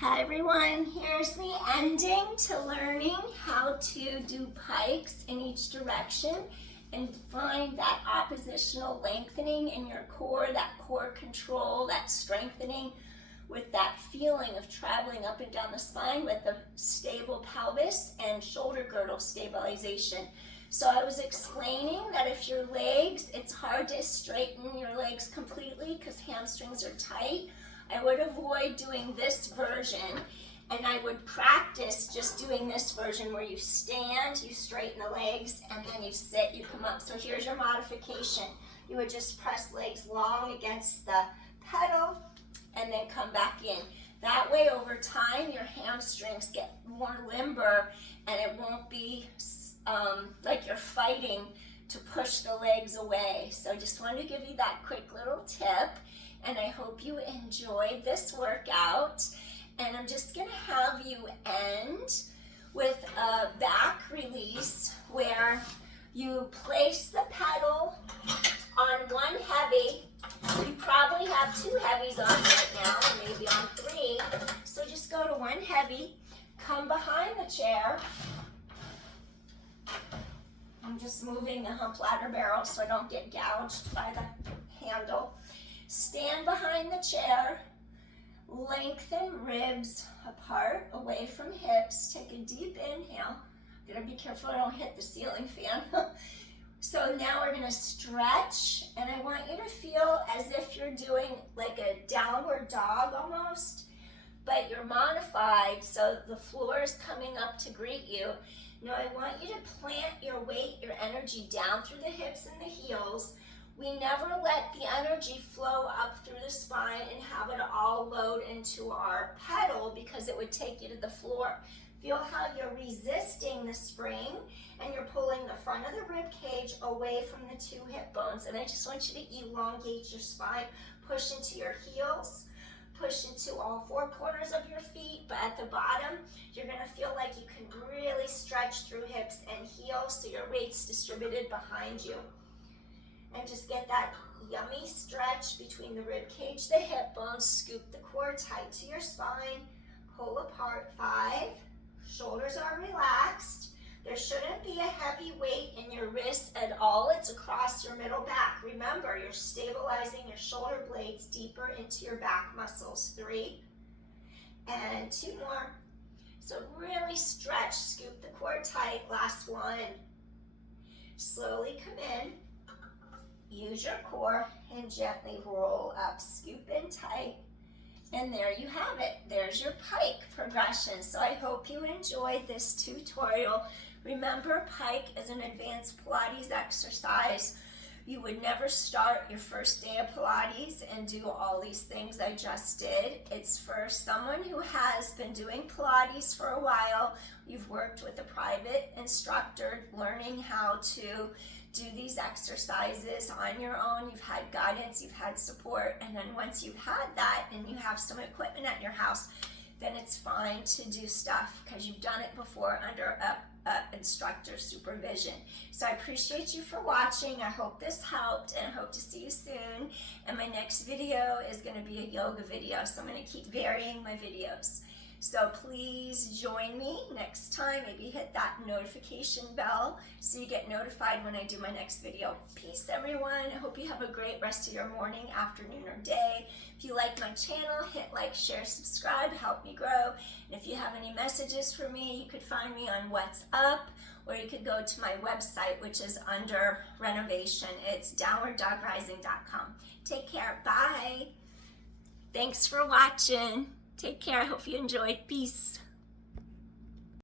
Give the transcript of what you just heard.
Hi everyone, here's the ending to learning how to do pikes in each direction and find that oppositional lengthening in your core, that core control, that strengthening with that feeling of traveling up and down the spine with a stable pelvis and shoulder girdle stabilization. So I was explaining that if your legs, it's hard to straighten your legs completely because hamstrings are tight. I would avoid doing this version, and I would practice just doing this version where you stand, you straighten the legs, and then you sit, you come up. So here's your modification. You would just press legs long against the pedal and then come back in. That way over time your hamstrings get more limber and it won't be like you're fighting to push the legs away. So just wanted to give you that quick little tip. And I hope you enjoyed this workout. And I'm just gonna have you end with a back release where you place the pedal on one heavy. You probably have two heavies on right now, or maybe on three. So just go to one heavy, come behind the chair. I'm just moving the hump ladder barrel so I don't get gouged by the handle. Stand behind the chair, lengthen ribs apart, away from hips. Take a deep inhale. I'm gonna be careful I don't hit the ceiling fan. So now we're gonna stretch, and I want you to feel as if you're doing like a downward dog almost, but you're modified so the floor is coming up to greet you. Now I want you to plant your weight, your energy down through the hips and the heels. We never let the energy flow up through the spine and have it all load into our pedal because it would take you to the floor. Feel how you're resisting the spring and you're pulling the front of the rib cage away from the two hip bones. And I just want you to elongate your spine, push into your heels, push into all four corners of your feet, but at the bottom, you're gonna feel like you can really stretch through hips and heels so your weight's distributed behind you. And just get that yummy stretch between the rib cage, the hip bones, scoop the core tight to your spine, pull apart 5, shoulders are relaxed. There shouldn't be a heavy weight in your wrist at all, it's across your middle back. Remember, you're stabilizing your shoulder blades deeper into your back muscles. 3, and 2 more. So really stretch, scoop the core tight, last 1. Slowly come in. Use your core and gently roll up, scoop in tight, and there you have it. There's your pike progression. So I hope you enjoyed this tutorial. Remember, pike is an advanced Pilates exercise. You would never start your first day of Pilates and do all these things I just did. It's for someone who has been doing Pilates for a while. You've worked with a private instructor, learning how to do these exercises on your own. You've had guidance, you've had support, and then once you've had that and you have some equipment at your house, then it's fine to do stuff because you've done it before under a instructor's supervision. So I appreciate you for watching. I hope this helped, and I hope to see you soon. And my next video is going to be a yoga video, so I'm going to keep varying my videos. So please join me next time. Maybe hit that notification bell so you get notified when I do my next video. Peace, everyone. I hope you have a great rest of your morning, afternoon, or day. If you like my channel, hit like, share, subscribe, help me grow. And if you have any messages for me, you could find me on What's Up, or you could go to my website, which is under renovation. It's downwarddogrising.com. Take care. Bye. Thanks for watching. Take care. I hope you enjoyed. Peace.